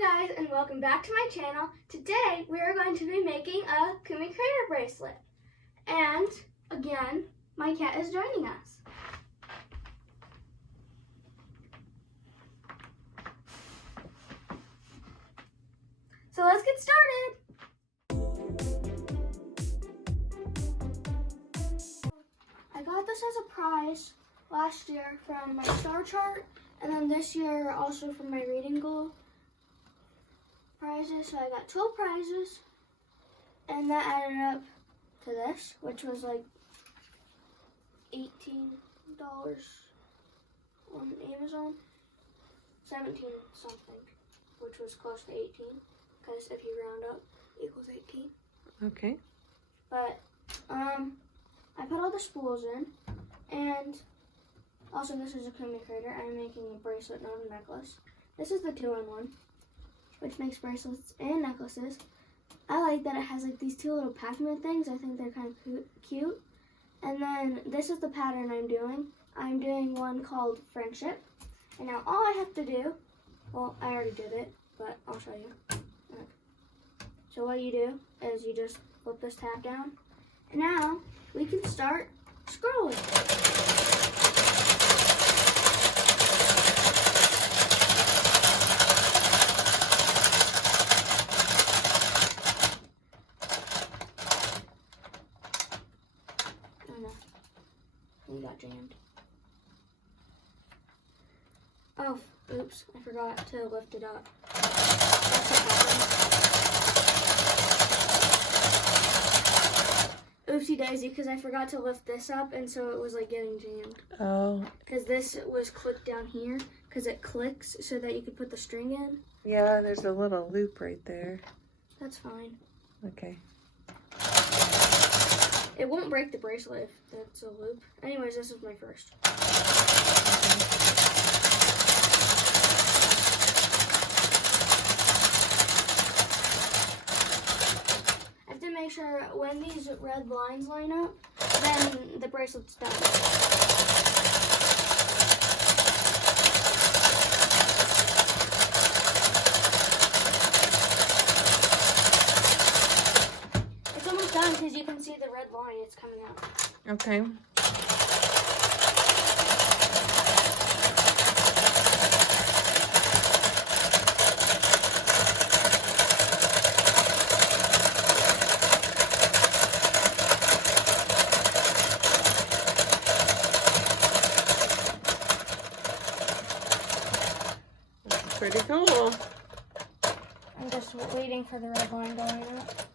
Hi guys, and welcome back to my channel. Today we are going to be making a Kumi Kreator Bracelet. And again, my cat is joining us. So let's get started. I got this as a prize last year from my star chart, and then this year also from my reading goal prizes. So I got 12 prizes, and that added up to this, which was like $18 on Amazon, 17 something, which was close to 18, because if you round up, equals 18. Okay. But I put all the spools in, and also this is a Kumi Kreator. I'm making a bracelet, not a necklace. This is the 2-in-1, which makes bracelets and necklaces. I like that it has like these two little Pac-Man things. I think they're kind of cute. And then this is the pattern I'm doing. I'm doing one called Friendship. And now all I have to do, well, I already did it, but I'll show you. So what you do is you just flip this tab down, and now we can start scrolling. Oh no, we got jammed. Oh, oops, I forgot to lift it up. That's what happened. Oopsie daisy, because I forgot to lift this up, and so it was like getting jammed. Oh. Because this was clicked down here, because it clicks so that you could put the string in. Yeah, there's a little loop right there. That's fine. Okay. It won't break the bracelet if that's a loop. Anyways, this is my first. I have to make sure when these red lines line up, then the bracelet's done. It's almost done because you can see the red line, it's coming out. Okay. Pretty cool. I'm just waiting for the red line going up.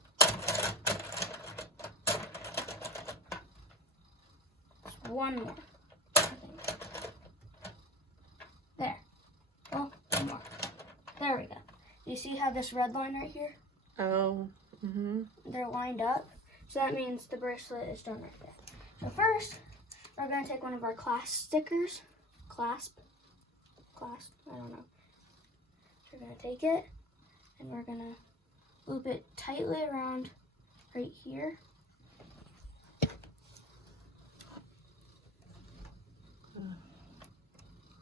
Just one more, I think. There. Oh, one more. There we go. You see how this red line right here? Oh. They're lined up. So that means the bracelet is done right there. So first, we're going to take one of our clasp stickers. Clasp, I don't know. We're going to take it, and we're going to loop it tightly around right here.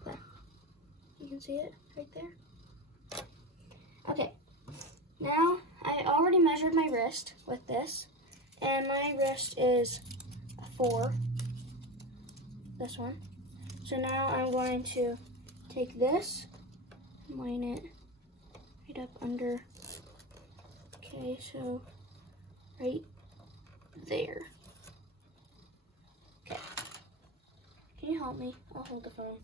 There. You can see it right there. Okay, now I already measured my wrist with this, and my wrist is a 4, this one. So now I'm going to take this and line it right up under. Okay, so right there. Okay. Can you help me? I'll hold the phone.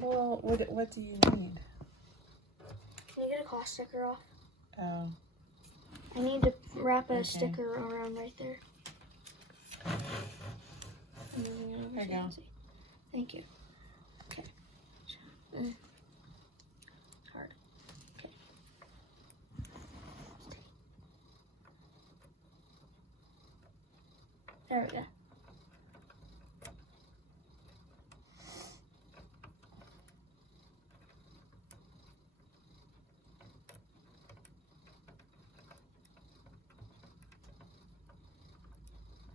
Well, what do you need? Can you get a clasp sticker off? Oh. I need to wrap a sticker around right there. There you go. Thank you. Okay. It's hard. Okay. There we go.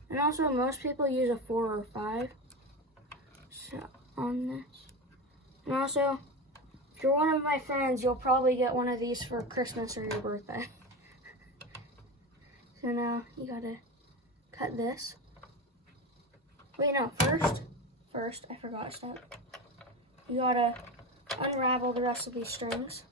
And also, most people use a 4 or 5 so on this. And also, If you're one of my friends, you'll probably get one of these for Christmas or your birthday. So now you gotta cut this. Wait, no, first, I forgot a step. You gotta unravel the rest of these strings.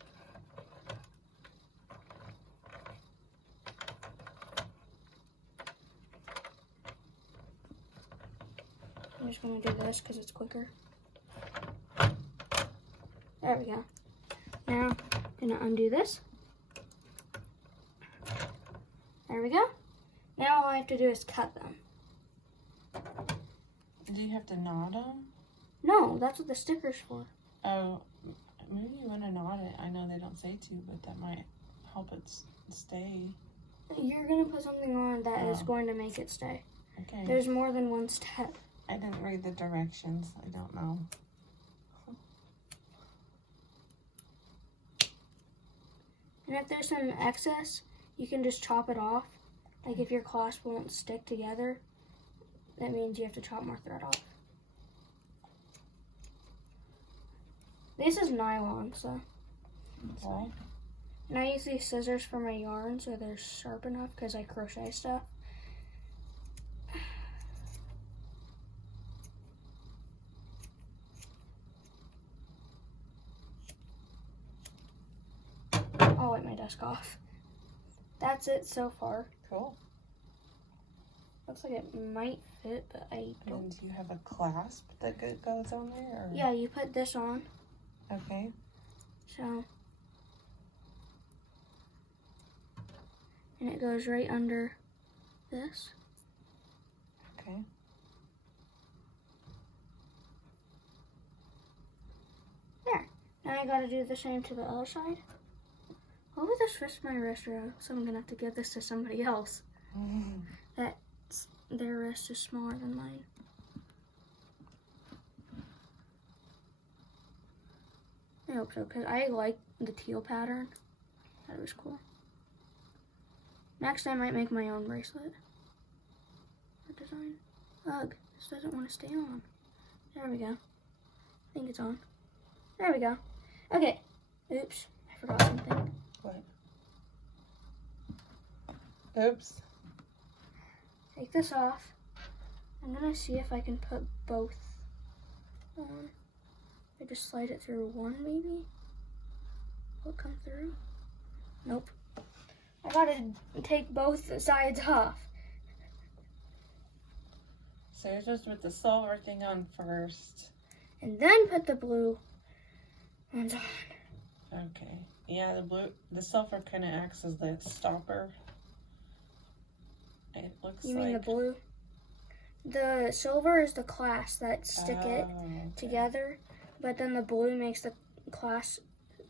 I'm just gonna do this because it's quicker. There we go. Now I'm gonna undo this. There we go. Now all I have to do is cut them. Do you have to knot them? No, that's what the sticker's for. Oh, maybe you want to knot it. I know they don't say to, but that might help it stay. You're gonna put something on that is going to make it stay. Okay. There's more than one step. I didn't read the directions. I don't know. And if there's some excess, you can just chop it off. Like if your clasp won't stick together, that means you have to chop more thread off. This is nylon, so. Okay. And I use these scissors for my yarn so they're sharp enough because I crochet stuff. I'll wipe my desk off. That's it so far. Cool. Looks like it might fit, but I don't. And do you have a clasp that goes on there? Or? Yeah, you put this on. Okay. So. And it goes right under this. Okay. There. Now I gotta do the same to the other side. What would this wrist my wrist, so I'm gonna have to give this to somebody else. Their wrist is smaller than mine. I hope so, because I like the teal pattern. That was cool. Next, I might make my own bracelet. Or design. Ugh, this doesn't want to stay on. There we go. I think it's on. There we go. Okay. Oops, I forgot something. What? Oops. Take this off. I'm gonna see if I can put both on. I just slide it through one, maybe? Will it come through? Nope. I gotta take both sides off. So you're supposed to put the silver thing on first. And then put the blue ones on. Okay. Yeah, the silver kind of acts as the stopper. It looks You like... mean the blue? The silver is the clasp that stick it together, but then the blue makes the clasp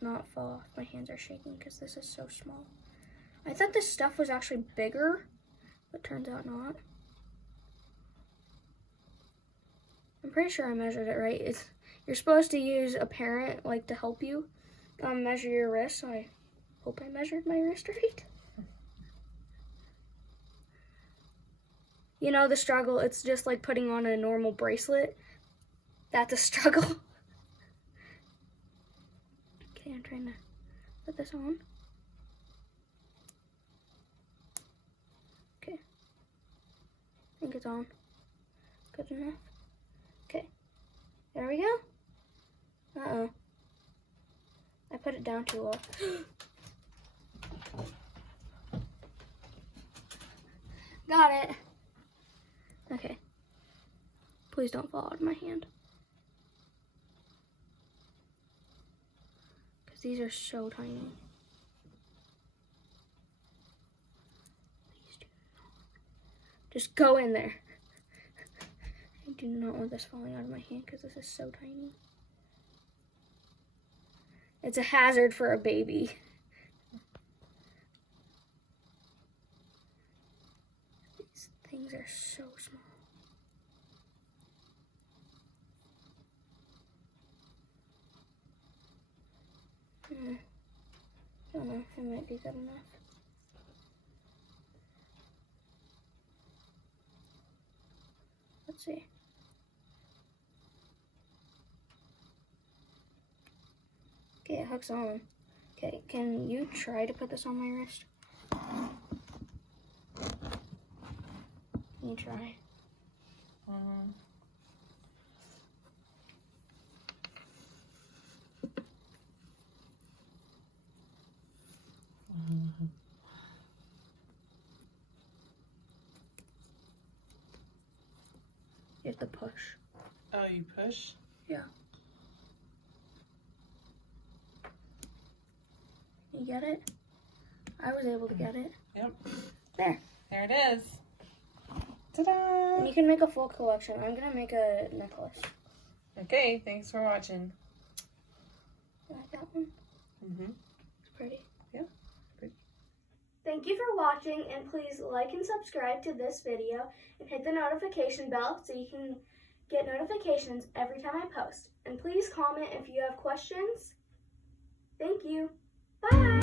not fall off. My hands are shaking because this is so small. I thought this stuff was actually bigger, but turns out not. I'm pretty sure I measured it right. You're supposed to use a parent to help you measure your wrist, so I hope I measured my wrist right. You know the struggle, it's just like putting on a normal bracelet. That's a struggle. Okay, I'm trying to put this on. Okay. I think it's on. Good enough. Okay. There we go. Uh-oh. I put it down too low. Got it. Okay. Please don't fall out of my hand. Because these are so tiny. Please do not. Just go in there. I do not want this falling out of my hand because this is so tiny. It's a hazard for a baby. These things are so small. I don't know, it might be good enough. Let's see. Okay, it hooks on. Okay, can you try to put this on my wrist? Can you try? You have to push. Oh, you push? Yeah. You get it? I was able to get it. Yep. There. There it is. Ta-da! And you can make a full collection. I'm gonna make a necklace. Okay, thanks for watching. You like that one? Mm-hmm. It's pretty. Yeah, pretty. Thank you for watching, and please like and subscribe to this video and hit the notification bell so you can get notifications every time I post. And please comment if you have questions. Thank you. Bye!